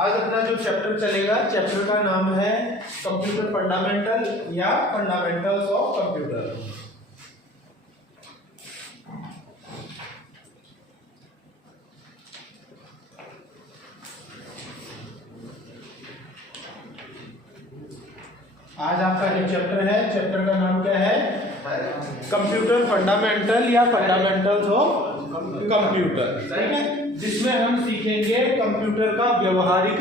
आज अपना जो चैप्टर चलेगा, चैप्टर का नाम है कंप्यूटर फंडामेंटल या फंडामेंटल्स ऑफ कंप्यूटर। आज आपका जो चैप्टर है, चैप्टर का नाम क्या है? कंप्यूटर फंडामेंटल या फंडामेंटल्स ऑफ कंप्यूटर, ठीक है, जिसमें हम सीखेंगे कंप्यूटर का व्यवहारिक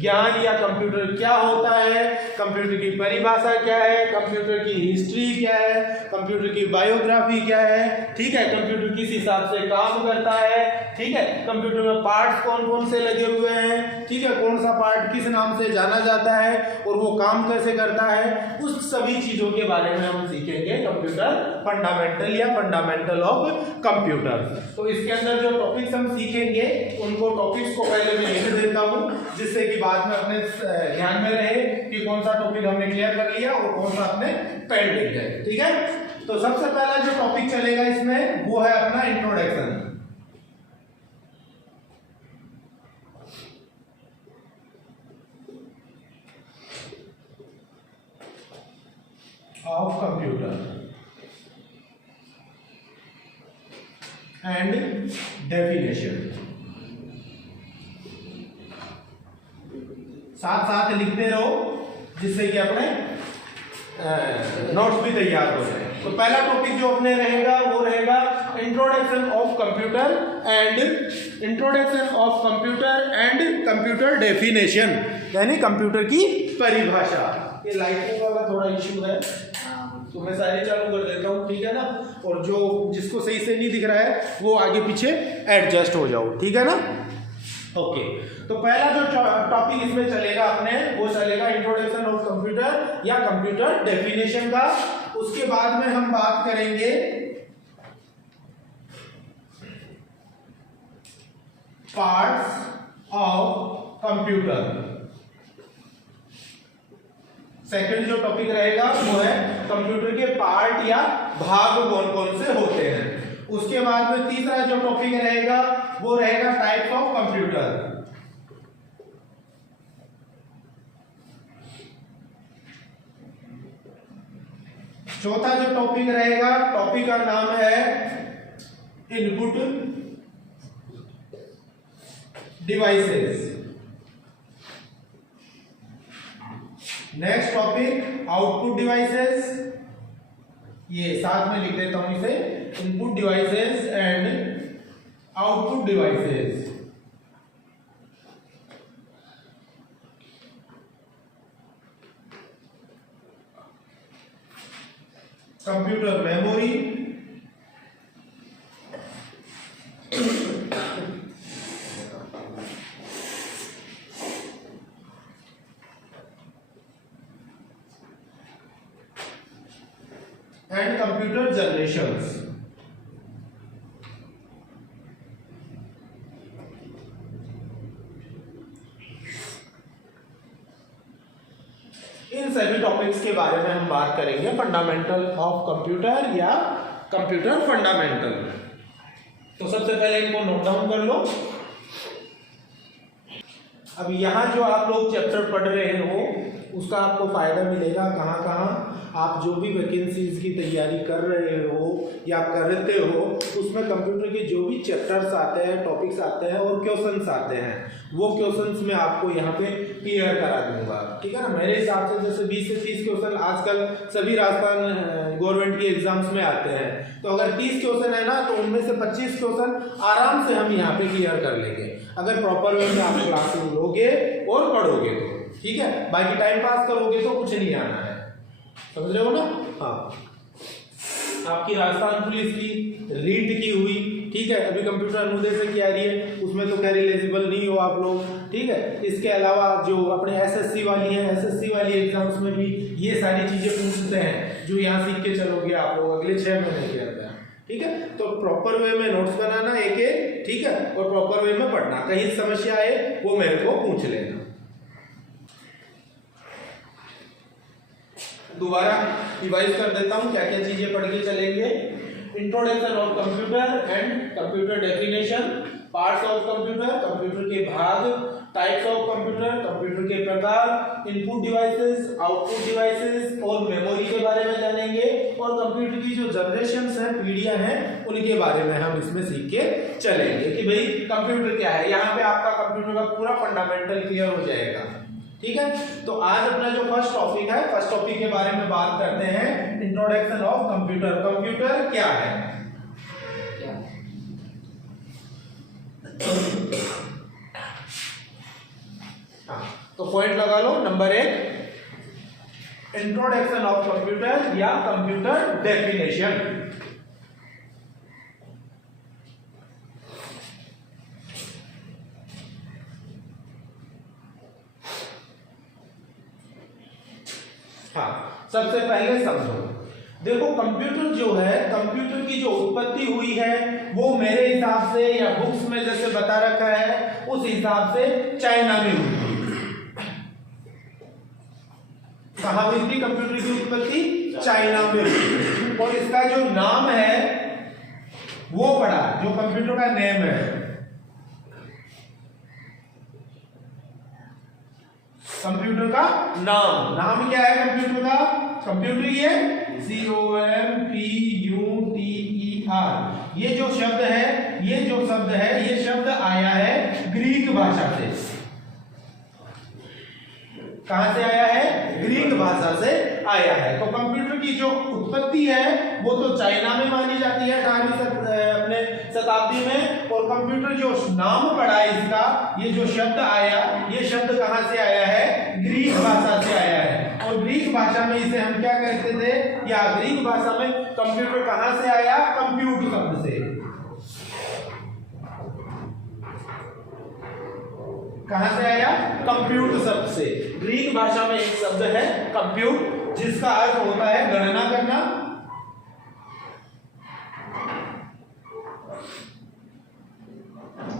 ज्ञान या कंप्यूटर क्या होता है, कंप्यूटर की परिभाषा क्या है, कंप्यूटर की हिस्ट्री क्या है, कंप्यूटर की बायोग्राफी क्या है, ठीक है, कंप्यूटर किस हिसाब से काम करता है, ठीक है, कंप्यूटर में पार्ट्स कौन कौन से लगे हुए हैं, ठीक है, कौन सा पार्ट किस नाम से जाना जाता है और वो काम कैसे करता है, उस सभी चीजों के बारे में हम सीखेंगे कंप्यूटर फंडामेंटल या फंडामेंटल ऑफ कंप्यूटर। तो इसके अंदर जो टॉपिक्स हम सीखेंगे उनको टॉपिक्स को पहले मैं लिख देता हूं, जिससे कि बाद में अपने ध्यान में रहे कि कौन सा टॉपिक हमने क्लियर कर लिया और कौन सा अपने पेंडिंग है, ठीक है। तो सबसे पहला जो टॉपिक चलेगा इसमें वो है अपना introduction of computer and definition. साथ साथ लिखते रहो जिससे कि अपने नोट्स भी तैयार हो जाए। तो पहला टॉपिक जो अपने रहेगा वो रहेगा introduction of computer and computer definition, यानी कंप्यूटर की परिभाषा। ये लाइटिंग वाला थोड़ा इश्यू है तो मैं सारे चालू कर देता हूँ, ठीक है ना, और जो जिसको सही से नहीं दिख रहा है वो आगे पीछे एडजस्ट हो जाओ, ठीक है ना। ओके, तो पहला जो टॉपिक इसमें चलेगा अपने वो चलेगा इंट्रोडक्शन ऑफ कंप्यूटर या कंप्यूटर डेफिनेशन का। उसके बाद में हम बात करेंगे पार्ट्स ऑफ कंप्यूटर। सेकंड जो टॉपिक रहेगा वो है कंप्यूटर के पार्ट या भाग कौन कौन से होते हैं। उसके बाद में तीसरा जो टॉपिक रहेगा वो रहेगा टाइप्स ऑफ कंप्यूटर। चौथा जो टॉपिक रहेगा, टॉपिक का नाम है input devices. Next topic output devices, ये साथ में लिख देता हूं इसे, input devices and output devices. Computer memory, and computer generations. इन सभी टॉपिक्स के बारे में हम बात करेंगे फंडामेंटल ऑफ कंप्यूटर या कंप्यूटर फंडामेंटल। तो सबसे पहले इनको नोट डाउन कर लो। अब यहाँ जो आप लोग चैप्टर पढ़ रहे हो उसका आपको फायदा मिलेगा कहाँ कहाँ आप जो भी वैकेंसीज की तैयारी कर रहे हो या करते हो उसमें कंप्यूटर के जो भी चैप्टर्स आते हैं, टॉपिक्स आते हैं और क्वेश्चंस आते हैं, वो क्वेश्चंस मैं आपको यहाँ पे क्लियर करा दूंगा, ठीक है ना। मेरे हिसाब से जैसे 20 से 30 क्वेश्चन आजकल सभी राजस्थान गवर्नमेंट के एग्जाम्स में आते हैं, तो अगर 30 क्वेश्चन है ना तो उनमें से 25 क्वेश्चन आराम से हम यहाँ पे क्लियर कर लेंगे अगर प्रॉपर वे में आप क्लासेस लोगे और पढ़ोगे तो, ठीक है। बाकी टाइम पास करोगे तो कुछ नहीं आना है, समझ रहे हो ना। हाँ, आपकी राजस्थान पुलिस की रीट की हुई, ठीक है, अभी कंप्यूटर अनुदेशक की आ रही है, उसमें तो खैर एलिजिबल नहीं हो आप लोग, ठीक है। इसके अलावा जो अपने एसएससी वाली है, एसएससी वाली एग्जाम्स में भी ये सारी चीजें पूछते हैं जो यहाँ सीख के चलोगे आप लोग अगले 6 महीने के अंदर, ठीक है। तो प्रॉपर वे में नोट्स बनाना एक एक, ठीक है, और प्रॉपर वे में पढ़ना। कहीं समस्या आए वो मेरे को पूछ लेना। दोबारा रिवाइज कर देता हूं क्या क्या चीजें पढ़ के चलेंगे। Introduction of computer and computer definition, parts of computer, computer के भाग, टाइप्स ऑफ कंप्यूटर, कंप्यूटर के प्रकार, इनपुट डिवाइसेस, आउटपुट डिवाइसेस और मेमोरी के बारे में जानेंगे, और कंप्यूटर की जो जनरेशंस हैं, पीढ़ियां हैं, उनके बारे में हम इसमें सीख के चलेंगे कि भाई कंप्यूटर क्या है। यहाँ पे आपका कंप्यूटर का पूरा फंडामेंटल क्लियर हो जाएगा। ठीक है, तो आज अपना जो फर्स्ट टॉपिक है, फर्स्ट टॉपिक के बारे में बात करते हैं, इंट्रोडक्शन ऑफ कंप्यूटर। कंप्यूटर क्या है? तो पॉइंट लगा लो। नंबर 1, इंट्रोडक्शन ऑफ कंप्यूटर या कंप्यूटर डेफिनेशन। हाँ, सबसे पहले समझो, देखो कंप्यूटर जो है, कंप्यूटर की जो उत्पत्ति हुई है वो मेरे हिसाब से या बुक्स में जैसे बता रखा है उस हिसाब से चाइना में हुई थी। कहाँ हुई थी कंप्यूटर की उत्पत्ति? चाइना में हुई थी। और इसका जो नाम है वो पड़ा, जो कंप्यूटर का नेम है, कंप्यूटर का नाम क्या है कंप्यूटर का? कंप्यूटर ही है, COMPUTER। ये जो शब्द है, ये शब्द आया है ग्रीक भाषा से। कहां से आया है? ग्रीक भाषा से आया है। तो कंप्यूटर की जो उत्पत्ति है वो तो चाइना में मानी जाती है 18वीं शताब्दी में। और कंप्यूटर जो नाम पड़ा इसका, ये जो शब्द आया, ये शब्द कहां से आया है? ग्रीक भाषा से आया है। और ग्रीक भाषा में इसे हम क्या कहते थे, या ग्रीक भाषा में कंप्यूटर कहां से आया? कंप्यूट शब्द से। कहां से आया? कंप्यूट शब्द से। ग्रीक भाषा में एक शब्द है कंप्यूट, जिसका अर्थ होता है गणना करना।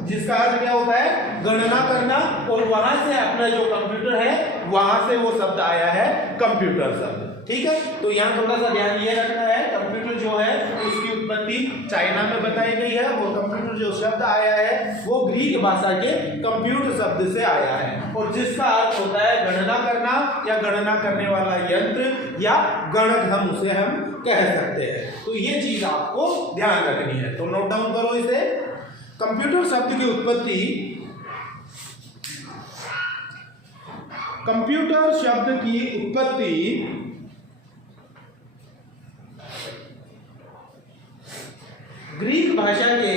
जिसका अर्थ क्या होता है? गणना करना। और वहां से अपना जो कंप्यूटर है, वहां से वो शब्द आया है कंप्यूटर शब्द। ठीक है, तो यहाँ थोड़ा सा ध्यान ये रखना है, कंप्यूटर जो है उसकी उत्पत्ति चाइना में बताई गई है, और कंप्यूटर जो शब्द आया है वो ग्रीक भाषा के कंप्यूटर शब्द से आया है, और जिसका अर्थ होता है गणना करना या गणना करने वाला यंत्र या गणक, हम उसे कह सकते हैं। तो ये चीज आपको ध्यान रखनी है, तो नोट डाउन करो इसे। कंप्यूटर शब्द की उत्पत्ति, कंप्यूटर शब्द की उत्पत्ति ग्रीक भाषा के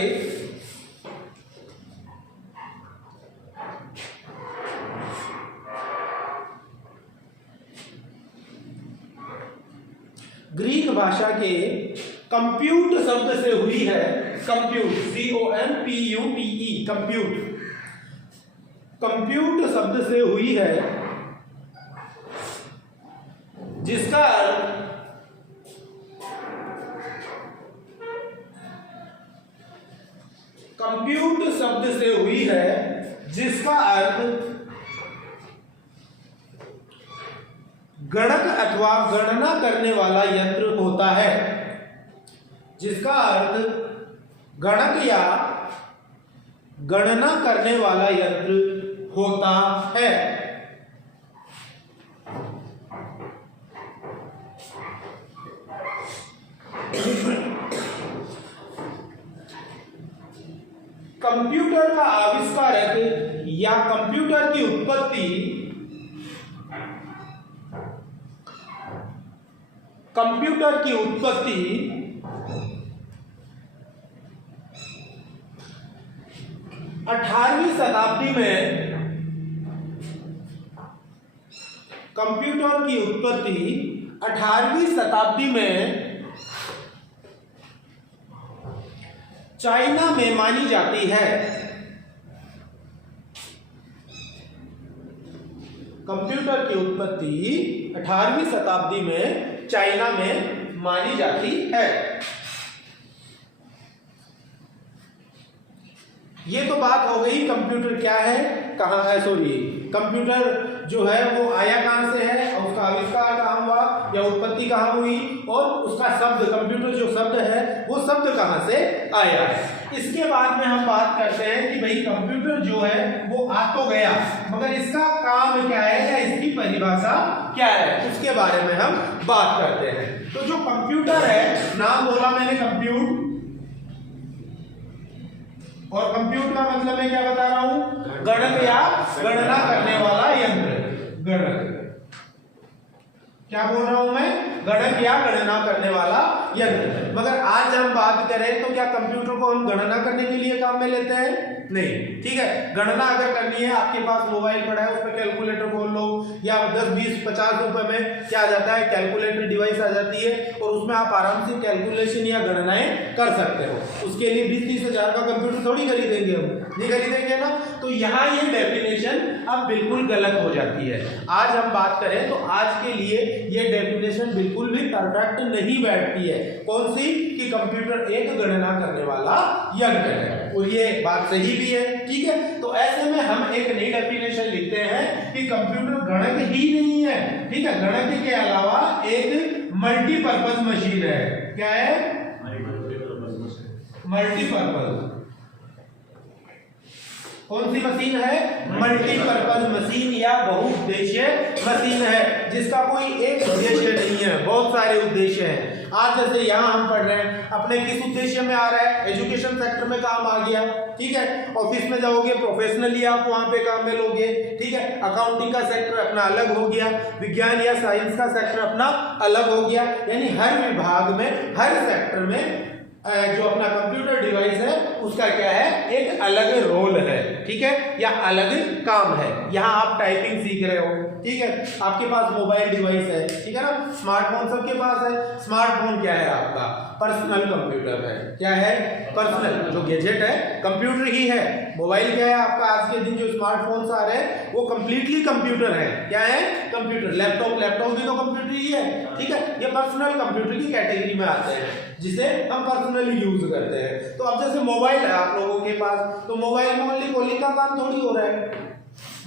कंप्यूट शब्द से हुई है। कंप्यूट, COMPUTE, कंप्यूट शब्द से हुई है, जिसका अर्थ कंप्यूट शब्द से हुई है जिसका अर्थ गणक अथवा गणना करने वाला यंत्र होता है। जिसका अर्थ गणक या गणना करने वाला यंत्र होता है। कंप्यूटर का आविष्कारक या कंप्यूटर की उत्पत्ति, कंप्यूटर की उत्पत्ति 18वीं शताब्दी में, कंप्यूटर की उत्पत्ति 18वीं शताब्दी में चाइना में मानी जाती है। कंप्यूटर की उत्पत्ति 18वीं शताब्दी में चाइना में मानी जाती है। ये तो बात हो गई कंप्यूटर क्या है, कहाँ है, सॉरी कंप्यूटर जो है वो आया कहाँ से है और उसका आविष्कार कहाँ हुआ या उत्पत्ति कहाँ हुई, और उसका शब्द कंप्यूटर जो शब्द है वो शब्द कहाँ से आया। इसके बाद में हम बात करते हैं कि भाई कंप्यूटर जो है वो आ तो गया मगर इसका काम क्या है या इसकी परिभाषा क्या है, उसके बारे में हम बात करते हैं। तो जो कंप्यूटर है, नाम बोला मैंने कंप्यूट, और कंप्यूट का मतलब मैं क्या बता रहा हूं, गणक या गणना करने वाला यंत्र। गणक क्या बोल रहा हूं मैं, गणक या गणना करने वाला यंत्र। मगर आज हम बात करें तो क्या कंप्यूटर को हम गणना करने के लिए काम में लेते हैं, नहीं, ठीक है। गणना अगर करनी है, आपके पास मोबाइल पड़ा है, उसमें कैलकुलेटर खोल लो, या 10 20 50 रुपए में क्या आ जाता है, कैलकुलेटर डिवाइस आ जाती है, और उसमें आप आराम से कैलकुलेशन या गणनाएं कर सकते हो। उसके लिए 20-30 हजार का कंप्यूटर थोड़ी खरीदेंगे हम, नहीं खरीदेंगे ना। तो यहाँ ये डेफिनेशन अब बिल्कुल गलत हो जाती है। आज हम बात करें तो आज के लिए ये डेफिनेशन बिल्कुल भी परफेक्ट नहीं बैठती है। कौन सी, कि कंप्यूटर एक गणना करने वाला यंत्र है, और ये बात सही भी है, ठीक है। तो ऐसे में हम एक नई डेफिनेशन लिखते हैं कि कंप्यूटर गणक ही नहीं है, ठीक है, गणक के अलावा एक मल्टीपर्पज मशीन है। क्या है, मल्टीपर्पज। कौन सी मशीन है, मल्टीपर्पज मशीन या बहुउद्देश्य मशीन है, जिसका कोई एक उद्देश्य नहीं है, बहुत सारे उद्देश्य हैं। आज जैसे यहाँ हम पढ़ रहे हैं, अपने किस उद्देश्य में आ रहा है, एजुकेशन सेक्टर में काम आ गया, ठीक है। ऑफिस में जाओगे, प्रोफेशनली आप वहां पे काम में लोगे, ठीक है। अकाउंटिंग का सेक्टर अपना अलग हो गया, विज्ञान या साइंस का सेक्टर अपना अलग हो गया, यानी हर विभाग में, हर सेक्टर में जो अपना कंप्यूटर डिवाइस है उसका क्या है, एक अलग रोल है, ठीक है, या अलग काम है। यहाँ आप टाइपिंग सीख रहे हो, ठीक है, आपके पास मोबाइल डिवाइस है, ठीक है ना, स्मार्टफोन सबके पास है। स्मार्टफोन क्या है, आपका पर्सनल कंप्यूटर है। क्या है, पर्सनल, जो गैजेट है कंप्यूटर ही है। मोबाइल क्या है आपका, आज के दिन जो स्मार्टफोन्स आ रहे हैं वो कंप्लीटली कंप्यूटर है। क्या है, कंप्यूटर। लैपटॉप भी तो कंप्यूटर ही है, ठीक है। ये पर्सनल कंप्यूटर की कैटेगरी में आते हैं, जिसे हम पर्सनली यूज करते हैं। तो अब जैसे मोबाइल है आप लोगों के पास, तो मोबाइल में ओनली कॉलिंग का काम थोड़ी हो रहा है,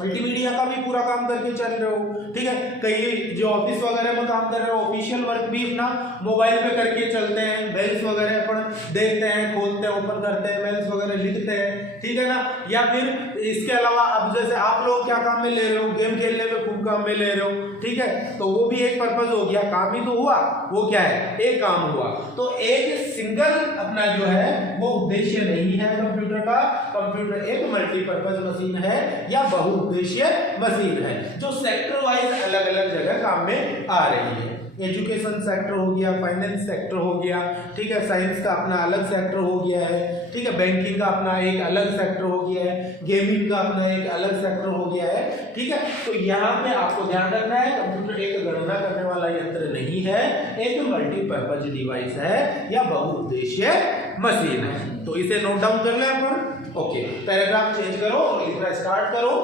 मल्टीमीडिया का भी पूरा काम करके चल रहे हो, ठीक है। कई जो ऑफिस वगैरह में काम कर रहे हो, ऑफिशियल वर्क भी अपना मोबाइल पे करके चलते हैं, मेल्स वगैरह अपन देखते हैं, खोलते हैं, ओपन करते हैं, मेल्स वगैरह लिखते हैं, ठीक है ना। या फिर इसके अलावा अब जैसे आप लोग क्या काम में ले रहे हो, गेम खेलने में खूब काम में ले रहे हो, ठीक है, तो वो भी एक पर्पज हो गया, काम ही तो हुआ, वो क्या है, एक काम हुआ। तो एक सिंगल अपना जो है वो उद्देश्य नहीं है कंप्यूटर का। कंप्यूटर एक मल्टीपर्पज मशीन है या बहुउद्देश्य मशीन है, जो सेक्टर वाइज अलग अलग जगह काम में आ रही है। एजुकेशन सेक्टर हो गया, फाइनेंस सेक्टर हो गया, ठीक है, साइंस का अपना अलग सेक्टर हो गया है, ठीक है, बैंकिंग का अपना एक अलग सेक्टर हो गया है, गेमिंग का अपना एक अलग सेक्टर हो गया है, ठीक है। तो यहाँ पे आपको ध्यान रखना है, कंप्यूटर एक गणना करने वाला यंत्र नहीं है, एक मल्टीपर्पज डिवाइस है या बहुउद्देश्य मशीन है। तो इसे नोट डाउन कर लें अपन। ओके, पैराग्राफ चेंज करो और लिखना स्टार्ट करो।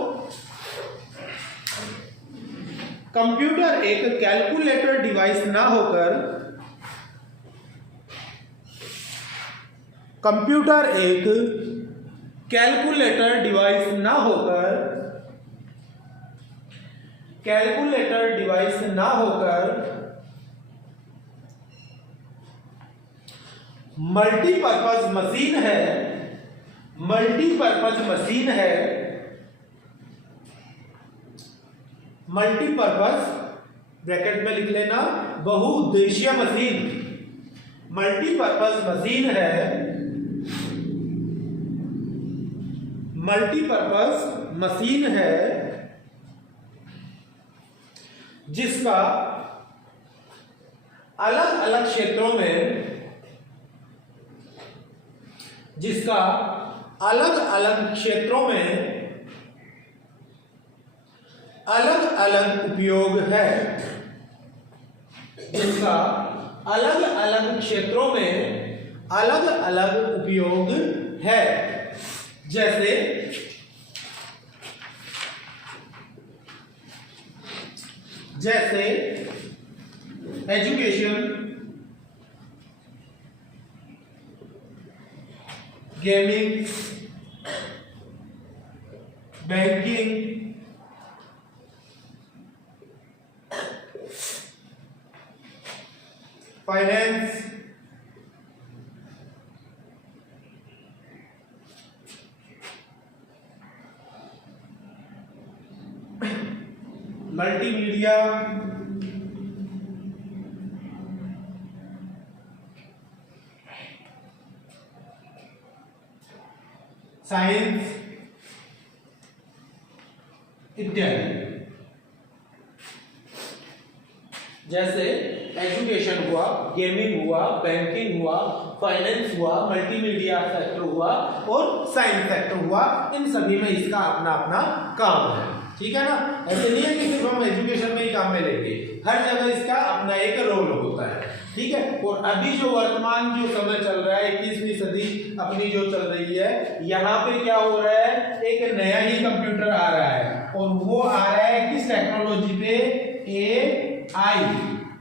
कंप्यूटर एक कैलकुलेटर डिवाइस ना होकर, कंप्यूटर एक कैलकुलेटर डिवाइस ना होकर, कैलकुलेटर डिवाइस ना होकर मल्टीपर्पज मशीन है, मल्टीपर्पज मशीन है, मल्टीपर्पज ब्रैकेट में लिख लेना, बहुउद्देश्य मशीन, मल्टीपर्पज मशीन है, मल्टीपर्पज मशीन है, जिसका अलग अलग क्षेत्रों में, जिसका अलग अलग क्षेत्रों में अलग अलग उपयोग है, जिसका अलग अलग क्षेत्रों में अलग अलग उपयोग है। जैसे education, gaming, banking, finance, multimedia, science इत्यादि। जैसे एजुकेशन हुआ, गेमिंग हुआ, बैंकिंग हुआ, फाइनेंस हुआ, मल्टीमीडिया सेक्टर हुआ और साइंस सेक्टर हुआ, इन सभी में इसका अपना अपना काम है। ठीक है ना, ऐसे नहीं है कि सिर्फ हम एजुकेशन में ही काम में लेंगे, हर जगह इसका अपना एक रोल होता है। ठीक है, और अभी जो वर्तमान जो समय चल रहा है 21वीं सदी अपनी जो चल रही है, यहाँ पे क्या हो रहा है, एक नया ही कंप्यूटर आ रहा है और वो आ रहा है किस टेक्नोलॉजी पे, AI।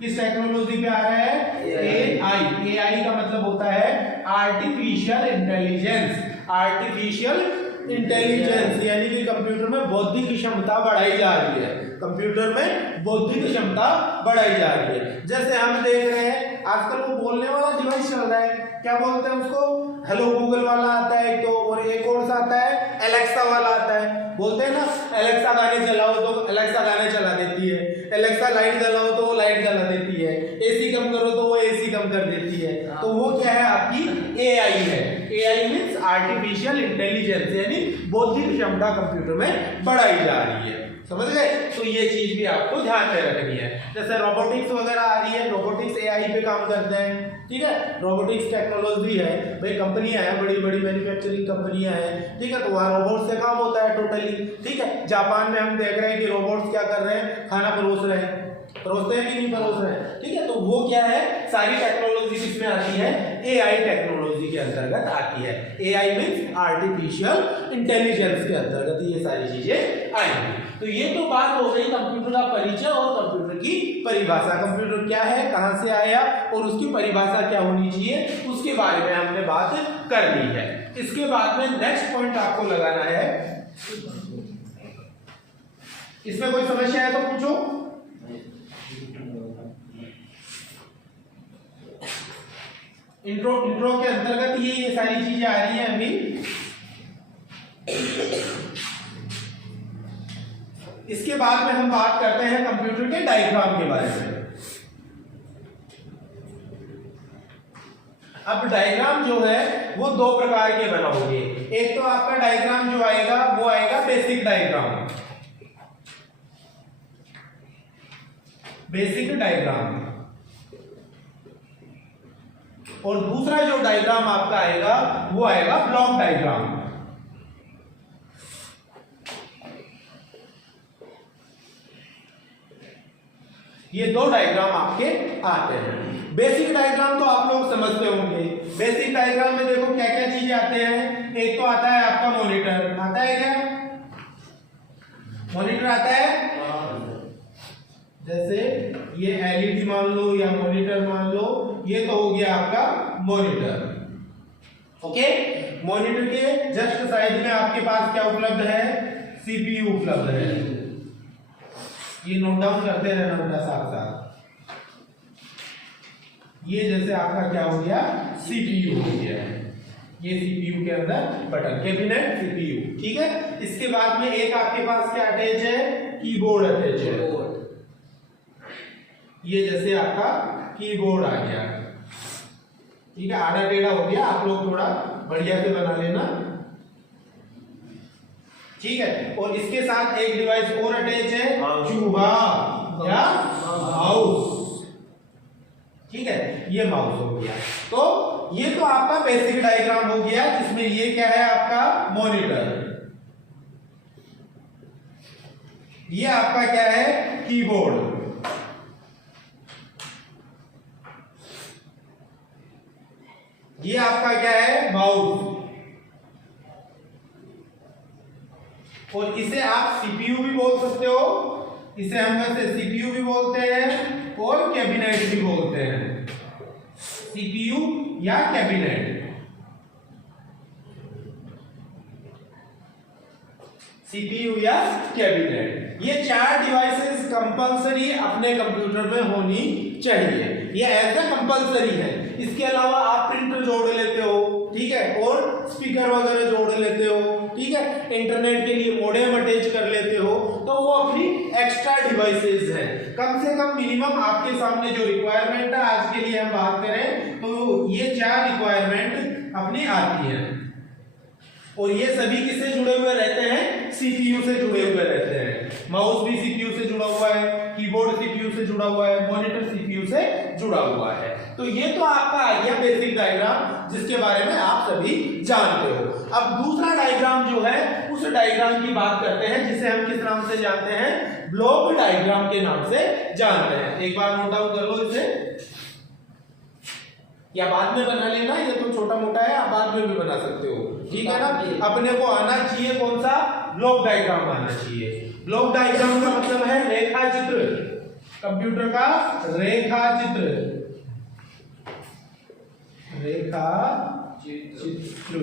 किस टेक्नोलॉजी पे आ रहा है, AI। AI का मतलब होता है आर्टिफिशियल इंटेलिजेंस। आर्टिफिशियल इंटेलिजेंस यानी कि कंप्यूटर में बौद्धिक क्षमता बढ़ाई जा रही है, कंप्यूटर में बौद्धिक क्षमता बढ़ाई जा रही है। जैसे हम देख रहे हैं आजकल वो बोलने वाला डिवाइस चल रहा है, क्या बोलते हैं उसको, हेलो गूगल वाला आता है एक तो, और एक और सा आता है एलेक्सा वाला आता है। बोलते हैं ना, एलेक्सा गाने चलाओ तो एलेक्सा गाने चला देती है, एलेक्सा लाइट जलाओ तो वो लाइट जला देती है, एसी कम करो तो वो एसी कम कर देती है। तो वो क्या है, आपकी AI है। AI मींस आर्टिफिशियल इंटेलिजेंस, यानी बौद्धिक क्षमता कंप्यूटर में बढ़ाई जा रही है। समझ गए, तो ये चीज भी आपको ध्यान में रखनी है। जैसे रोबोटिक्स वगैरह आ रही है, रोबोटिक्स AI पे काम करते हैं। ठीक है, रोबोटिक्स टेक्नोलॉजी है भाई, कंपनियां हैं, बड़ी बड़ी मैन्युफैक्चरिंग कंपनियां हैं। ठीक है, तो वहाँ रोबोट से काम होता है टोटली। ठीक है, जापान में हम देख रहे हैं कि रोबोट्स क्या कर रहे हैं, खाना परोस रहे हैं, परोसते हैं कि नहीं परोस रहे हैं। ठीक है, तो वो क्या है, सारी टेक्नोलॉजी किसमें आती है, AI टेक्नोलॉजी के अंतर्गत आती है। AI मींस आर्टिफिशियल इंटेलिजेंस के अंतर्गत ये सारी चीजें आएंगी। तो ये तो बात हो गई कंप्यूटर का परिचय और कंप्यूटर की परिभाषा। कंप्यूटर क्या है, कहां से आया और उसकी परिभाषा क्या होनी चाहिए, उसके बारे में हमने बात कर ली है। इसके बाद में नेक्स्ट पॉइंट आपको लगाना है, इसमें कोई समस्या है तो पूछो। इंट्रो के अंतर्गत ये सारी चीजें आ रही हैं अभी। इसके बाद में हम बात करते हैं कंप्यूटर के डायग्राम के बारे में। अब डायग्राम जो है वो दो प्रकार के बनाओगे। एक तो आपका डायग्राम जो आएगा वो आएगा बेसिक डायग्राम, बेसिक डायग्राम, और दूसरा जो डायग्राम आपका आएगा वो आएगा ब्लॉक डायग्राम। ये दो डायग्राम आपके आते हैं। बेसिक डायग्राम तो आप लोग समझते होंगे। बेसिक डायग्राम में देखो क्या क्या चीजें आते हैं। एक तो आता है आपका मॉनिटर, आता है क्या, मॉनिटर आता है। जैसे ये LED मान लो या मॉनिटर मान लो, ये तो हो गया आपका मॉनिटर। ओके, मॉनिटर के जस्ट साइड में आपके पास क्या उपलब्ध है, CPU उपलब्ध है। ये नोट डाउन करते रहना बेटा साथ साथ। ये जैसे आपका क्या हो गया, CPU हो गया है। ये CPU के अंदर बटन, कैबिनेट CPU। ठीक है, इसके बाद में एक आपके पास क्या अटैच है, कीबोर्ड अटैच है। ये जैसे आपका कीबोर्ड आ गया। ठीक है, आधा टेढ़ा हो गया, आप लोग थोड़ा बढ़िया से बना लेना। ठीक है, और इसके साथ एक डिवाइस और अटैच है, चूहा या माउस। ठीक है, ये माउस हो गया। तो ये तो आपका बेसिक डायग्राम हो गया, जिसमें ये क्या है आपका मॉनिटर, ये आपका क्या है कीबोर्ड, ये आपका क्या है माउस, और इसे आप CPU भी बोल सकते हो, इसे हम वैसे CPU भी बोलते हैं और कैबिनेट भी बोलते हैं। CPU या कैबिनेट, सीपीयू या कैबिनेट। ये 4 डिवाइसेस कंपलसरी अपने कंप्यूटर में होनी चाहिए, ये ऐसा कंपलसरी है। इसके अलावा आप प्रिंटर जोड़ लेते हो, ठीक है, और स्पीकर वगैरह जोड़ लेते हो, ठीक है, इंटरनेट के लिए मॉडेम अटैच कर लेते हो, तो वो अपनी एक्स्ट्रा डिवाइसेस हैं। कम से कम मिनिमम आपके सामने जो रिक्वायरमेंट है आज के लिए हम बात करें तो ये 4 रिक्वायरमेंट अपनी आती है, और ये सभी किससे जुड़े हुए रहते हैं? सीपीयू से जुड़े हुए रहते हैं। माउस भी सीपीयू से जुड़ा हुआ है, कीबोर्ड सीपीयू से जुड़ा हुआ है, मॉनिटर सीपीयू से जुड़ा हुआ है। तो ये तो आपका आ गया बेसिक डायग्राम, जिसके बारे में आप सभी जानते हो। अब दूसरा डायग्राम जो है उस डायग्राम की बात करते हैं, जिसे हम किस नाम से जानते हैं? ब्लॉक डायग्राम के नाम से जानते हैं। एक बार नोट डाउन कर लो इसे, या बाद में बना लेना, ये तो छोटा मोटा है, आप बाद में भी बना सकते हो, ठीक है ना। अपने को आना चाहिए कौन सा? ब्लॉक डायग्राम आना चाहिए। ब्लॉक डायग्राम का मतलब है रेखा चित्र, कंप्यूटर का रेखा चित्र, रेखा चित्र।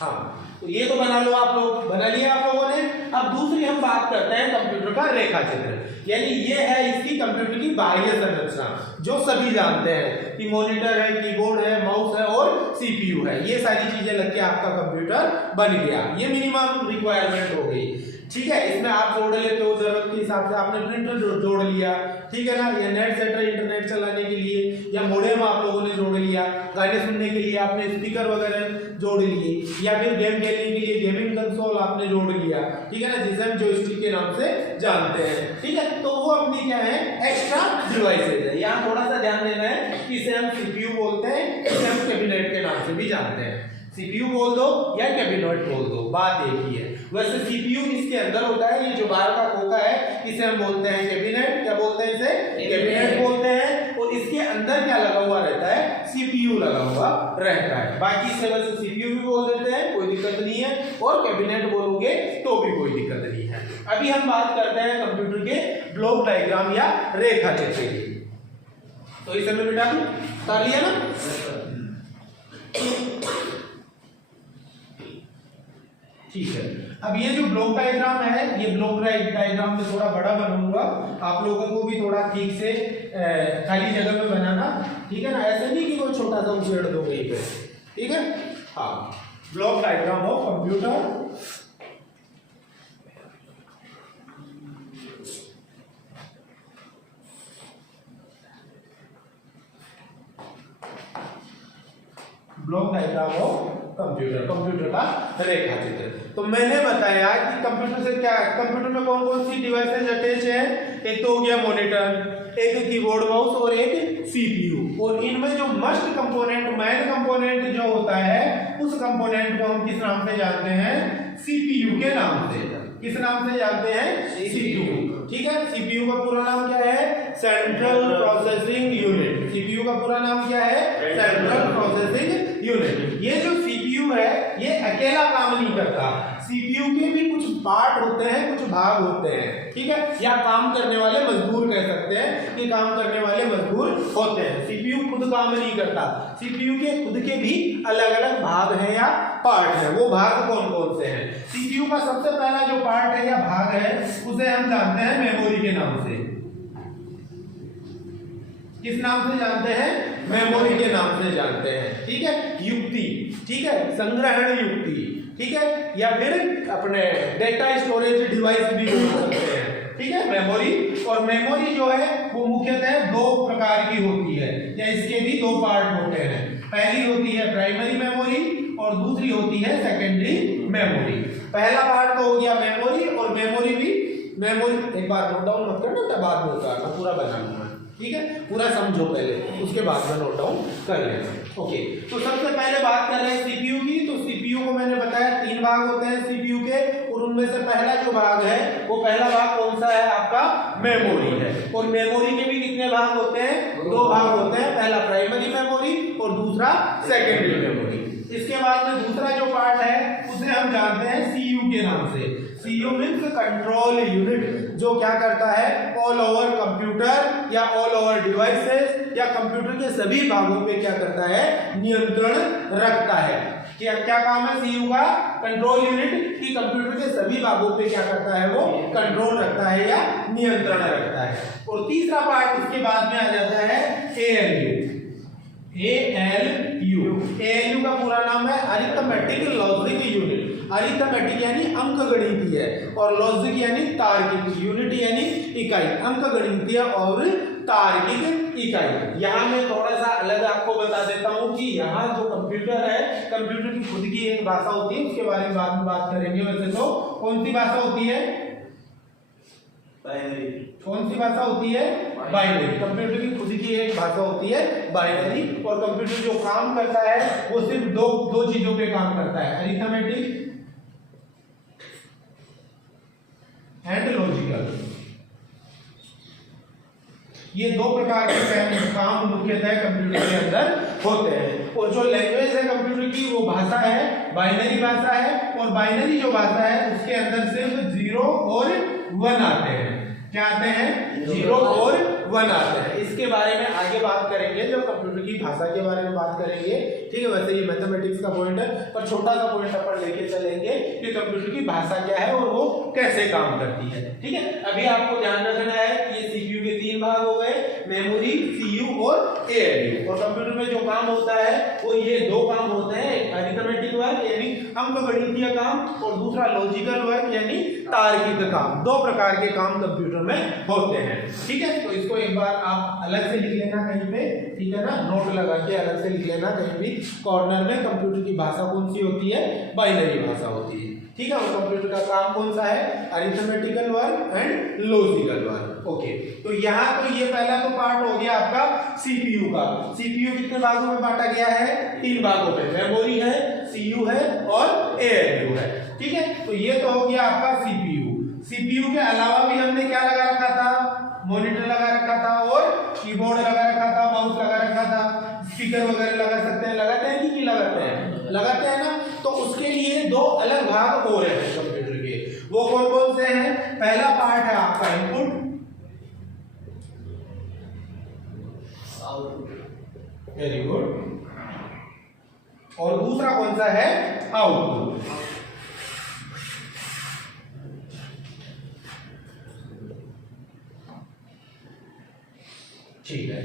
हाँ, तो ये तो बना लो, आप लोग बना लिया आप लोगों ने। अब दूसरी हम बात करते हैं कंप्यूटर का रेखा चित्र, यानी ये है इसकी कंप्यूटर की बाह्य संरचना, जो सभी जानते हैं कि मॉनिटर है, कीबोर्ड है, माउस है और सीपीयू है। ये सारी चीजें लग के आपका कंप्यूटर बन गया, ये मिनिमम रिक्वायरमेंट हो गई, ठीक है। इसमें आप जोड़ लेते हो जरूरत के हिसाब से, आपने प्रिंटर जोड़ लिया, ठीक है ना, या नेट सेंटर इंटरनेट चलाने के लिए, या मॉडेम आप लोगों ने जोड़ लिया, गाने सुनने के लिए आपने स्पीकर वगैरह जोड़ लिए, या फिर गेम खेलने के लिए गेमिंग कंसोल आपने जोड़ लिया, ठीक है ना, जिसे हम जॉयस्टिक के नाम से जानते हैं, ठीक है। तो वो अपनी क्या है? एक्स्ट्रा डिवाइसेज है। यहाँ थोड़ा सा ध्यान देना है, इसे हम सीपीयू बोलते हैं, इसे हम कैबिनेट के नाम से भी जानते हैं। सीपीयू बोल दो या कैबिनेट बोल दो, बात एक ही है। वैसे सीपीयू इसके अंदर होता है, ये जो बाहर का खोखा है इसे हम बोलते हैं कैबिनेट। क्या बोलते हैं इसे? कैबिनेट बोलते हैं। और इसके अंदर क्या लगा हुआ रहता है? सीपीयू लगा हुआ रहता है। बाकी इसे वैसे सीपीयू भी बोल देते हैं, कोई दिक्कत नहीं है, और कैबिनेट बोलोगे तो भी कोई दिक्कत नहीं है। अभी हम बात करते हैं कंप्यूटर के ब्लॉक डायग्राम या रेखा चित्र की। तो इसे मैं मिटा दूं, उतार लिया ना। ठीक है, अब ये जो ब्लॉक डायग्राम है, ये ब्लॉक डायग्राम में थोड़ा बड़ा बनाऊंगा, आप लोगों को भी थोड़ा ठीक से खाली जगह में बनाना, ठीक है ना। ऐसे नहीं कि कोई छोटा सा उछेड़ दो कहीं पे, ठीक है। हाँ, block diagram of computer, block diagram of computer, computer का रेखा चित्र। तो मैंने बताया कि कंप्यूटर से क्या, कंप्यूटर में कौन कौन सी डिवाइसेज अटैच है? एक तो हो गया मॉनिटर, एक कीबोर्ड माउस और एक सीपीयू। और इनमें जो मस्ट कंपोनेंट, मेन कंपोनेंट जो होता है, उस कंपोनेंट को हम किस नाम से जानते हैं? सीपीयू के नाम से। किस नाम से जानते हैं? सीपीयू, ठीक है। सीपीयू का पूरा नाम क्या है? Central processing unit. सीपीयू का पूरा नाम क्या है? Central processing unit. ये जो सीपीयू है ये अकेला काम नहीं करता, सीपीयू के भी कुछ पार्ट होते हैं, कुछ भाग होते हैं, ठीक है, या काम करने वाले मजदूर कह सकते हैं कि काम करने वाले मजदूर होते हैं। सीपीयू खुद काम नहीं करता, सीपीयू के खुद के भी अलग अलग भाग हैं या पार्ट है। वो भाग कौन कौन से हैं? सीपीयू का सबसे पहला जो पार्ट है या भाग है उसे हम जानते हैं मेमोरी के नाम से। किस नाम से जानते हैं? मेमोरी के नाम से जानते हैं, ठीक है। युक्ति, ठीक है, संग्रहण युक्ति, ठीक है, या फिर अपने डेटा स्टोरेज डिवाइस भी बोल सकते हैं, ठीक है, मेमोरी। और मेमोरी जो है वो मुख्यतः 2 प्रकार की होती है, या इसके भी 2 पार्ट होते हैं। पहली होती है प्राइमरी मेमोरी और दूसरी होती है सेकेंडरी मेमोरी। पहला पार्ट तो हो गया मेमोरी, और मेमोरी भी, मेमोरी एक बार नोट डाउन मत करना, तब बाद में उतारना, पूरा बना लूंगा, ठीक है, पूरा समझो पहले, उसके बाद में नोट डाउन कर लेना। ओके, तो सबसे पहले बात कर रहे हैं सीपीयू की। तो सीपीयू को मैंने बताया 3 भाग होते हैं सीपीयू के, और उनमें से पहला जो भाग है वो पहला भाग कौन सा है? आपका मेमोरी है। और मेमोरी के भी कितने भाग होते हैं? 2 भाग होते हैं, पहला प्राइमरी मेमोरी और दूसरा सेकेंडरी मेमोरी। इसके बाद में दूसरा जो पार्ट है उसे हम जानते हैं सीयू के नाम से। CU मीन्स कंट्रोल यूनिट, जो क्या करता है ऑल ओवर कंप्यूटर या ऑल ओवर डिवाइसेस या कंप्यूटर के सभी भागों पे क्या करता है, नियंत्रण रखता है। क्या क्या काम है CU का? कंट्रोल यूनिट की कंप्यूटर के सभी भागों पे क्या करता है, वो कंट्रोल रखता है या नियंत्रण रखता है। और तीसरा पार्ट इसके बाद में आ जाता है ALU। ALU का पूरा नाम है अरिथमेटिक लॉजिक यूनिट। अरिथमेटिक यानी अंकगणितीय और लॉजिक यानी तार्किक, यूनिट यानी इकाई, अंकगणितीय और तार्किक इकाई। यहाँ मैं थोड़ा सा अलग आपको बता देता हूँ कि यहाँ जो कंप्यूटर है, कंप्यूटर की खुद की एक भाषा होती है, उसके बारे में बाद में बात करेंगे। वैसे तो कौन सी भाषा होती है? बाइनरी। कौन सी भाषा होती है? बाइनरी। कंप्यूटर की खुद की एक भाषा होती है बाइनरी। और कंप्यूटर जो काम करता है वो सिर्फ दो चीजों पे काम करता है, अरिथमेटिक एंड लॉजिकल। ये दो प्रकार के काम मुख्यतः कंप्यूटर के अंदर होते हैं। और जो लैंग्वेज है कंप्यूटर की, वो भाषा है बाइनरी भाषा है। और बाइनरी जो भाषा है उसके अंदर सिर्फ 0 और 1 आते हैं। क्या आते हैं? 0 और 1 आते हैं। इसके बारे में आगे बात करेंगे जब कंप्यूटर की भाषा के बारे में बात करेंगे, ठीक है। वैसे ये मैथमेटिक्स का पॉइंट है, पर छोटा सा पॉइंट अपन लेके चलेंगे कि कंप्यूटर की भाषा क्या है और वो कैसे काम करती है, ठीक है। अभी आपको ध्यान रखना है कि ये CPU के 3 भाग हो गए, मेमोरी, CU और ALU। और कंप्यूटर में जो काम होता है वो ये 2 काम होते हैं, एक अरिथमेटिक वर्क यानी अंकगणितीय काम और दूसरा लॉजिकल वर्क यानी तार्किक काम। 2 प्रकार के काम कंप्यूटर में होते हैं, ठीक है। तो इसको एक बार आप अलग से लिख लेना कहीं पे, ठीक है ना, नोट लगा के अलग से लिख लेना कहीं भी कॉर्नर में। कंप्यूटर की भाषा कौन सी होती है? बाइनरी भाषा होती है, ठीक है। और कंप्यूटर का काम कौन सा है? Arithmetical work and logical work. Okay, तो यहाँ तो ये पहला तो पार्ट हो गया आपका CPU का। CPU कितने भागों में बांटा गया है? 3 भागों में, मेमोरी है, CU है और ALU है, ठीक है। तो ये तो हो गया आपका CPU के अलावा भी हमने क्या लगा रखा था? मॉनिटर लगा रखा था और कीबोर्ड लगा रखा था, माउस लगा रखा था, स्पीकर वगैरह लगा सकते हैं। लगाते हैं कि नहीं लगाते हैं? लगाते हैं ना। तो उसके लिए 2 अलग भाग हो रहे हैं कंप्यूटर के। वो कौन कौन से हैं? पहला पार्ट है आपका इनपुट, वेरी गुड। और दूसरा कौन सा है? आउटपुट। ठीक है,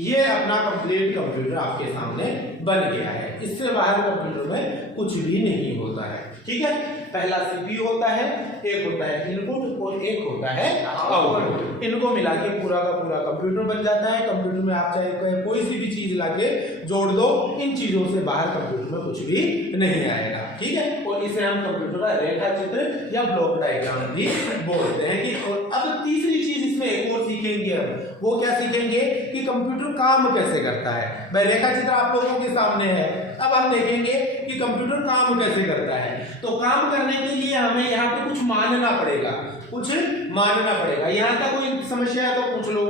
ये अपना कंप्लीट कंप्यूटर आपके सामने बन गया है। इससे बाहर कंप्यूटर में कुछ भी नहीं होता है, ठीक है। पहला CPU होता है, एक होता है इनपुट और एक होता है आउटपुट। इनको मिला के पूरा का पूरा कंप्यूटर बन जाता है। कंप्यूटर में आप चाहे कोई सी भी चीज लाके जोड़ दो, इन चीजों से बाहर कंप्यूटर में कुछ भी नहीं आएगा, ठीक है। और इसे हम कंप्यूटर का रेखा चित्र या ब्लॉक डायग्राम भी बोलते हैं। कि और अब तीसरी चीज इसमें एक और सीखेंगे हम, वो क्या सीखेंगे कि कंप्यूटर काम कैसे करता है। भाई रेखा चित्र आप लोगों के सामने है, अब हम देखेंगे कि कंप्यूटर काम कैसे करता है। तो काम करने के लिए हमें यहाँ पे कुछ मानना पड़ेगा, यहाँ तक कोई समस्या है तो पूछ लो।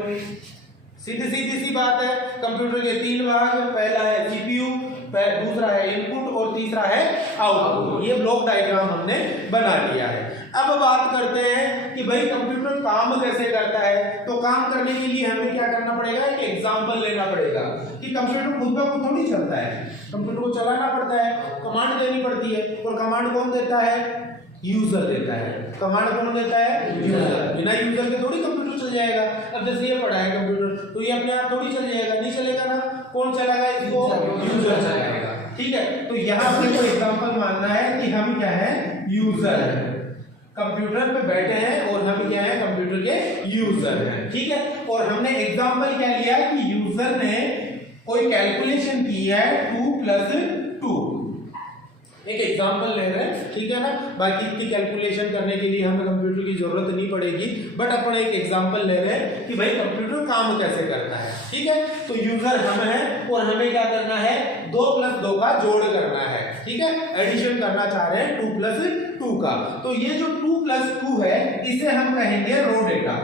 सीधी सी बात है। कंप्यूटर के 3 भाग, पहला है CPU, दूसरा है इनपुट और तीसरा है आउटपुट। ये ब्लॉक डायग्राम हमने बना लिया है। अब बात करते हैं कि भाई कंप्यूटर काम कैसे करता है। तो काम करने के लिए हमें क्या करना पड़ेगा? एक एग्जांपल लेना पड़ेगा कि कंप्यूटर खुद का खुद थोड़ी चलता है, कंप्यूटर को चलाना पड़ता है, कमांड देनी पड़ती है। और कमांड कौन देता है? यूजर देता है। कमांड कौन देता है? यूजर। बिना यूजर के थोड़ी कंप्यूटर चल जाएगा। अब जैसे ये पड़ा है कंप्यूटर, तो ये अपने आप थोड़ी चल जाएगा, नहीं चलेगा ना। कौन चलाएगा इसको? यूजर चलाएगा, ठीक है। तो यहाँ अपने को एग्जांपल मानना है कि हम क्या है? यूजर है, कंप्यूटर पे बैठे हैं और हम क्या है? कंप्यूटर के यूजर हैं, ठीक है। और हमने एग्जांपल क्या लिया कि यूजर ने कोई कैलकुलेशन की है 2 + 2, एक एग्जांपल ले रहे हैं, ठीक है ना। बाकी इतनी कैलकुलेशन करने के लिए हमें कंप्यूटर की जरूरत नहीं पड़ेगी, बट अपन एक एग्जांपल ले रहे हैं कि भाई कंप्यूटर काम कैसे करता है, ठीक है। तो यूजर हम हैं और हमें क्या करना है? 2 + 2 का जोड़ करना है, ठीक है। एडिशन करना चाह रहे हैं 2 + 2 का। तो ये जो 2 + 2 है, इसे हम कहेंगे रो डेटा।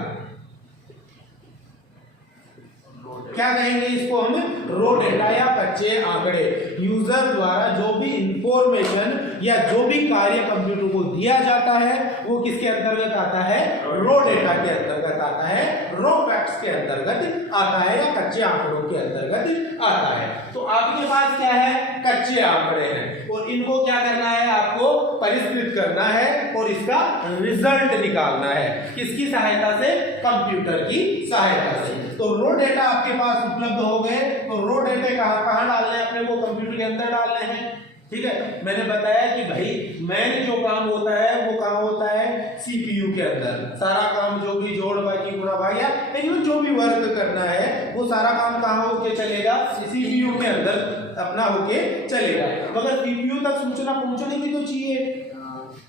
क्या कहेंगे इसको? हम रो डेटा या कच्चे आंकड़े। यूजर द्वारा जो भी इंफॉर्मेशन या जो भी कार्य कंप्यूटर को दिया जाता है वो किसके अंतर्गत आता है, रो डेटा के अंतर्गत आता है, रो फैक्ट्स के अंतर्गत आता है या कच्चे आंकड़ों के अंतर्गत आता है। तो आपके पास क्या है, कच्चे आंकड़े हैं और इनको क्या करना है, आपको परिष्कृत करना है और इसका रिजल्ट निकालना है। किसकी सहायता से, कंप्यूटर की सहायता से। तो रो डेटा आपके पास उपलब्ध हो गए, तो रो डेटा कहाँ डालने हैं, अपने को कंप्यूटर के अंदर डालने हैं। ठीक है, मैंने बताया कि भाई मेन जो काम होता है वो कहाँ होता है, सीपीयू के अंदर। सारा काम जो भी जोड़ बाकी गुणा भाग या जो भी वर्क करना है वो सारा काम कहाँ होके चलेगा, सीपीयू के अंदर अपना होके चलेगा। मगर सीपीयू तक सूचना पहुंचने भी तो चाहिए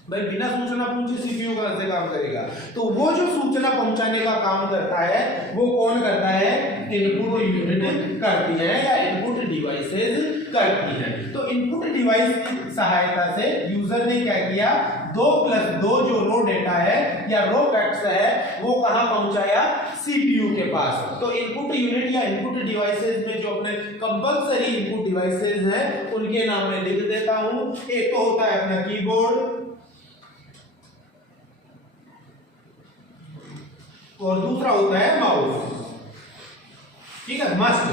भाई, बिना सूचना पहुंचे सीपीयू कहां से काम करेगा। तो वो जो सूचना पहुंचाने का काम करता है वो कौन करता है, इनपुट यूनिट करती है या इनपुट डिवाइसेस करती है। तो इनपुट डिवाइस की सहायता से यूजर ने क्या किया, 2+2 जो रो डेटा है या रो फैक्ट्स है वो कहां पहुंचाया, सीपीयू के पास। तो इनपुट यूनिट या इनपुट डिवाइसेस में जो अपने कंपल्सरी इनपुट डिवाइसेस हैं उनके नाम में लिख देता हूं। एक तो होता है अपना कीबोर्ड और दूसरा होता है माउस। ठीक है, मस्ट।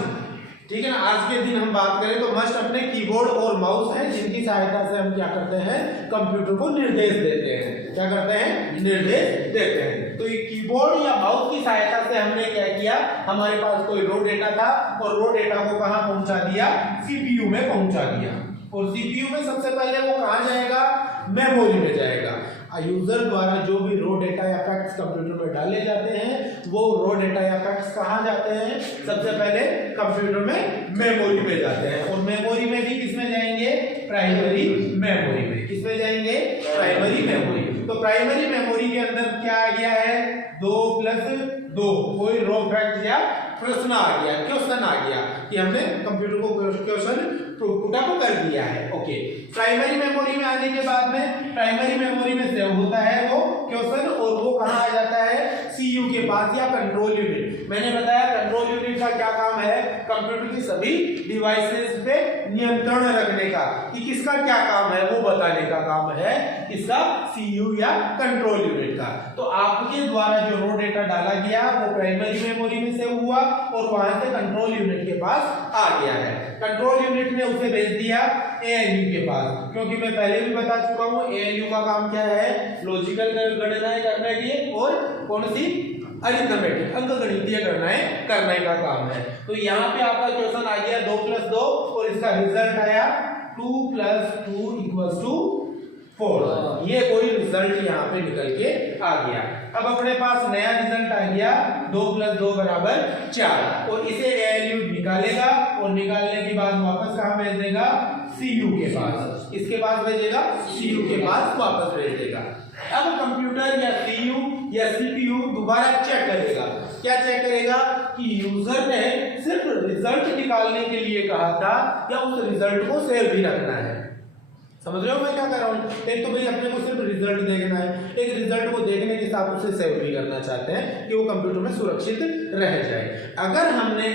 ठीक है ना, आज के दिन हम बात करें तो मस्ट अपने कीबोर्ड और माउस है जिनकी सहायता से हम क्या करते हैं, कंप्यूटर को निर्देश देते हैं। क्या करते हैं, निर्देश देते हैं। तो ये कीबोर्ड या माउस की सहायता से हमने क्या किया, हमारे पास कोई रो डेटा था और रो डेटा को कहां पहुंचा दिया, सीपीयू में पहुंचा दिया। और सीपीयू में सबसे पहले वो कहां जाएगा, मेमोरी में जाएगा। यूजर द्वारा जो भी रो डेटा या फैक्ट्स कंप्यूटर में डाले जाते हैं वो रो डेटा या फैक्ट्स कहां जाते हैं, सबसे पहले कंप्यूटर में मेमोरी में जाते हैं। और मेमोरी में भी किसमें जाएंगे, प्राइमरी मेमोरी में। किसमें जाएंगे, प्राइमरी मेमोरी। तो प्राइमरी मेमोरी के अंदर क्या आ गया है, 2+2 कोई रो फैक्ट या प्रश्न आ गया, क्वेश्चन आ गया कि हमने कंप्यूटर को क्वेश्चन पुटअप कर दिया है। ओके, प्राइमरी मेमोरी में आने के बाद में प्राइमरी मेमोरी में सेव होता है वो क्वेश्चन और वो कहां आ जाता है, सीयू के पास या कंट्रोल यूनिट। मैंने बताया कंट्रोल यूनिट का क्या काम है, कंप्यूटर की सभी डिवाइसेस पे नियंत्रण रखने का, कि किसका क्या काम है वो बताने का काम है इसका सीयू या कंट्रोल यूनिट का। तो आपके द्वारा जो रो डेटा डाला गया वो प्राइमरी मेमोरी में सेव हुआ और वहां से कंट्रोल यूनिट के पास आ गया है। कंट्रोल यूनिट ने उसे भेज दिया एएलयू के पास, क्योंकि मैं पहले भी बता चुका हूं एएलयू का काम क्या है, लॉजिकल गणनाएं करने की और कौन सी, अरिथमेटिक अंकगणितीय गणनाएं करने का काम है। तो यहाँ पे आपका क्वेश्चन आ गया 2+2 और इसका रिजल्ट आया 2+2 = 4। ये कोई रिजल्ट यहाँ पे निकल के आ गया। अब अपने पास नया रिजल्ट आ गया 2+2 = 4 और इसे एएलयू निकालेगा और निकालने के बाद वापस कहाँ भेज देगा, सीयू के पास। इसके पास भेजेगा, सीयू के पास वापस भेज देगा। अब कंप्यूटर या सीयू या सीपीयू दोबारा चेक करेगा। क्या चेक करेगा कि यूजर ने सिर्फ रिजल्ट निकालने के लिए कहा था या उस रिजल्ट को सेव भी रखना है। समझ रहे हो मैं क्या कर रहा हूँ, एक तो भाई अपने को सिर्फ रिजल्ट देखना है, एक रिजल्ट को देखने के साथ उसे सेव भी करना चाहते हैं कि वो कंप्यूटर में सुरक्षित रह जाए। अगर हमने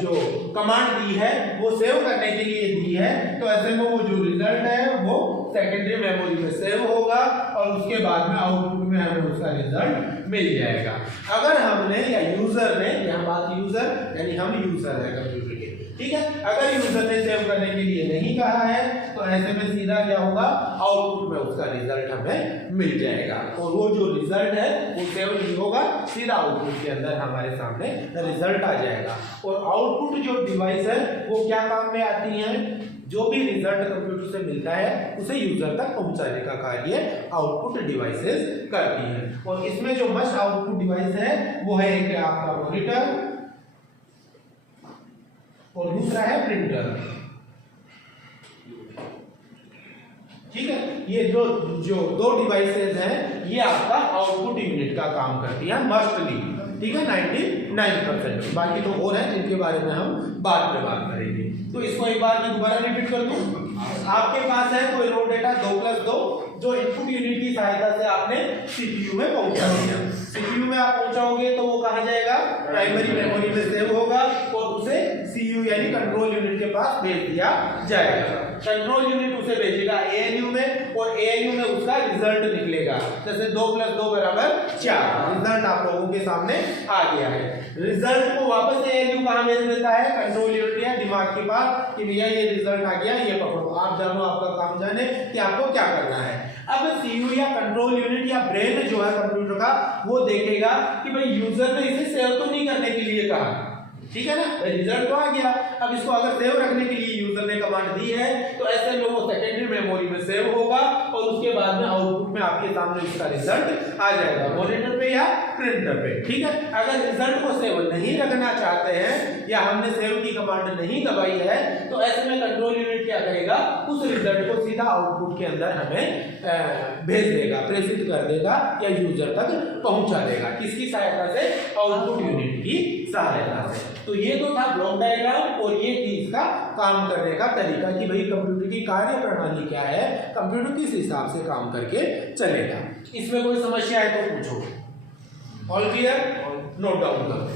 जो कमांड दी है वो सेव करने के लिए दी है तो ऐसे में वो जो रिजल्ट है वो सेकेंडरी मेमोरी में सेव होगा और उसके बाद में आउटपुट में हमें उसका रिजल्ट मिल जाएगा। अगर हमने या यूजर ने, यहाँ बात यूजर यानी हम यूजर है कंप्यूटर के, ठीक है, अगर यूजर ने सेव करने के लिए नहीं कहा है तो ऐसे में सीधा क्या होगा, आउटपुट में उसका रिजल्ट हमें मिल जाएगा और वो जो रिजल्ट है वो सेव नहीं होगा, सीधा आउटपुट के अंदर हमारे सामने रिजल्ट आ जाएगा। और आउटपुट जो डिवाइस है वो क्या काम में आती है, जो भी रिजल्ट कंप्यूटर से मिलता है उसे यूजर तक पहुंचाने का कार्य आउटपुट डिवाइसेस करती है। और इसमें जो मस्ट आउटपुट डिवाइस है वो है एक आपका मॉनिटर और दूसरा है प्रिंटर। ठीक है, ये जो दो डिवाइसेस हैं ये आपका आउटपुट यूनिट का काम करती है मस्टली। ठीक है, 99%। बाकी तो और है जिनके बारे में हम बाद में बात करेंगे। तो इसको एक बार मैं दोबारा रिपीट कर दूं। आपके पास है कोई रो डेटा 2+2 जो इनपुट यूनिट की सहायता से आपने सीपीयू में पहुंचा दिया। सीपीयू CPU में आप पहुंचाओगे तो वो कहाँ जाएगा, प्राइमरी मेमोरी में सेव होगा और उसे CU यानी कंट्रोल यूनिट के पास भेज दिया जाएगा। कंट्रोल यूनिट उसे भेजेगा ALU में और ALU में उसका रिजल्ट निकलेगा, जैसे 2 + 2 = 4। रिजल्ट आप लोगों के सामने आ गया है। रिजल्ट को वापस ALU कहाँ भेज देता है, कंट्रोल यूनिट या दिमाग के पास कि भैया ये रिजल्ट आ गया, ये पकड़ो, आप जानो, आपका काम जाने कि आपको क्या करना है। अब CU या कंट्रोल यूनिट या ब्रेन जो है कंप्यूटर का, वो देखेगा कि भाई यूजर ने इसे सेव तो नहीं करने के लिए कहा, ठीक है ना, रिजल्ट तो आ गया। अब इसको अगर सेव रखने के लिए यूजर ने कमांड दी है तो ऐसे में वो सेकेंडरी मेमोरी में सेव होगा और उसके बाद में आउटपुट में आपके सामने इसका रिजल्ट आ जाएगा, मॉनिटर पे या प्रिंटर पे, ठीक है। अगर रिजल्ट को सेव नहीं रखना चाहते हैं या हमने सेव की कमांड नहीं दबाई है तो ऐसे में कंट्रोल यूनिट क्या करेगा, उस रिजल्ट को सीधा आउटपुट के अंदर हमें भेज देगा, प्रेषित कर देगा या यूजर तक पहुंचा देगा। किसकी सहायता से, आउटपुट यूनिट की सहायता से। तो ये तो था ब्लॉक डायग्राम और ये थी इसका काम करने का तरीका कि भाई कंप्यूटर की कार्य प्रणाली क्या है, कंप्यूटर किस हिसाब से काम करके चलेगा। इसमें कोई समस्या है तो पूछो। ऑल क्लियर, नोट डाउन करो।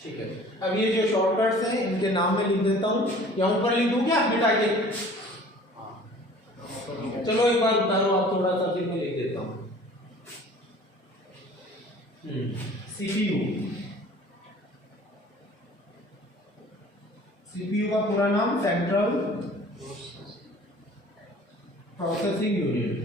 ठीक है, अब ये जो शॉर्टकट्स हैं इनके नाम में लिख देता हूं या ऊपर लिख दूं क्या मिटा के, चलो एक बार उतारो आप, थोड़ा सा फिर मैं लिख देता हूं। CPU का पूरा नाम सेंट्रल प्रोसेसिंग यूनिट।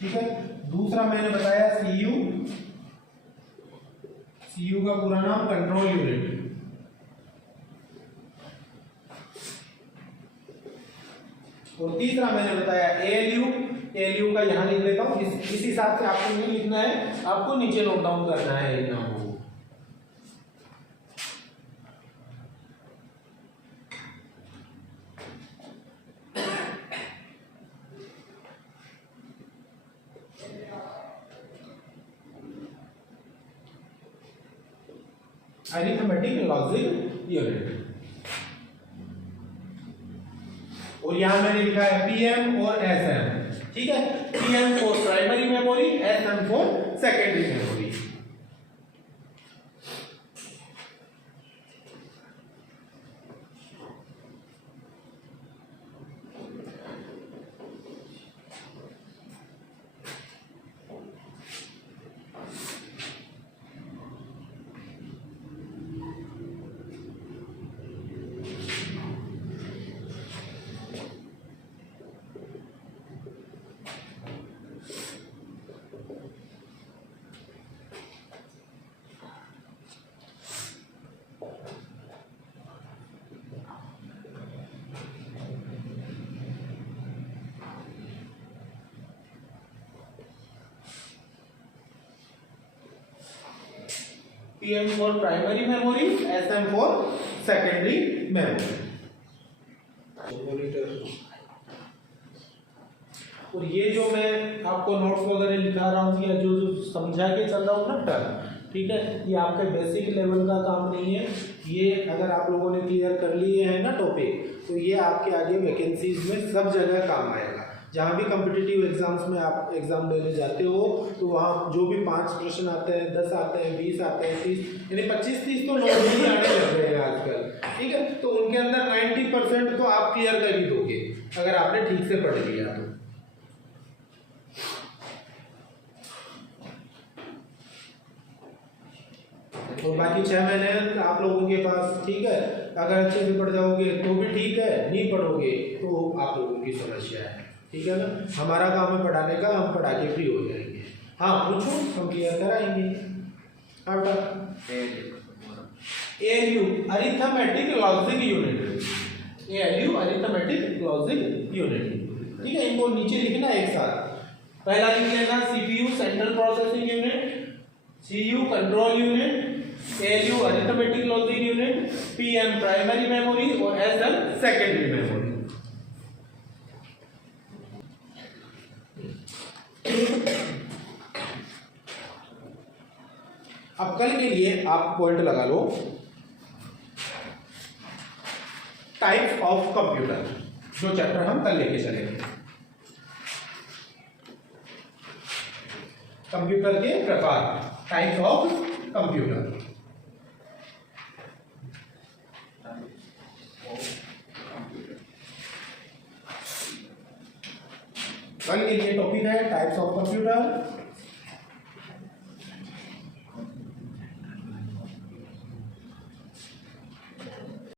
ठीक है, दूसरा मैंने बताया CU का पूरा नाम कंट्रोल यूनिट। और तीसरा मैंने बताया ALU का यहां लिख देता हूं, इस हिसाब से आपको नहीं लिखना है, आपको नीचे नोट डाउन करना है, लिखना हो। Arithmetic logic unit. और यहां मैंने लिखा है PM और SM, ठीक है। PM for primary memory, SM for secondary memory. PM for primary memory, SM for secondary memory. और ये जो मैं आपको नोट्स वगैरह लिखा रहा हूँ या जो समझा के चल रहा हूँ ना टर्म, ठीक है, ये आपके बेसिक लेवल का काम नहीं है। ये अगर आप लोगों ने क्लियर कर लिए हैं ना टॉपिक, तो ये आपके आगे वैकेंसीज में सब जगह काम आएगा। जहाँ भी कॉम्पिटिटिव एग्जाम्स में आप एग्जाम देने जाते हो तो वहाँ जो भी 5 प्रश्न आते हैं, 10 आते हैं, 20 आते हैं, 30 यानी 25-30 तो नॉर्मली आने लग रहे हैं आजकल, ठीक है। तो उनके अंदर 90% तो आप क्लियर कर ही दोगे अगर आपने ठीक से पढ़ लिया तो। तो बाकी 6 महीने आप लोगों के पास, ठीक है, अगर अच्छे से पढ़ जाओगे तो भी ठीक है, नहीं पढ़ोगे तो आप लोगों की समस्या है, ठीक है ना। हमारा काम है पढ़ाने का, हम पढ़ा के फ्री हो जाएंगे। हाँ पूछो, हम क्लियर कराएंगे। ALU arithmetic logic unit, ALU arithmetic logic unit. ठीक है, इनको नीचे लिखना एक साथ। पहला लिख लेना CPU central processing unit, CU control unit, ALU arithmetic logic unit, PM primary memory और SM सेकेंडरी मेमोरी। अब कल के लिए आप पॉइंट लगा लो, टाइप्स ऑफ कंप्यूटर, जो चैप्टर हम कल लेके चलेंगे। कंप्यूटर के प्रकार, टाइप्स ऑफ कंप्यूटर। कल के लिए टॉपिक है टाइप्स ऑफ कंप्यूटर।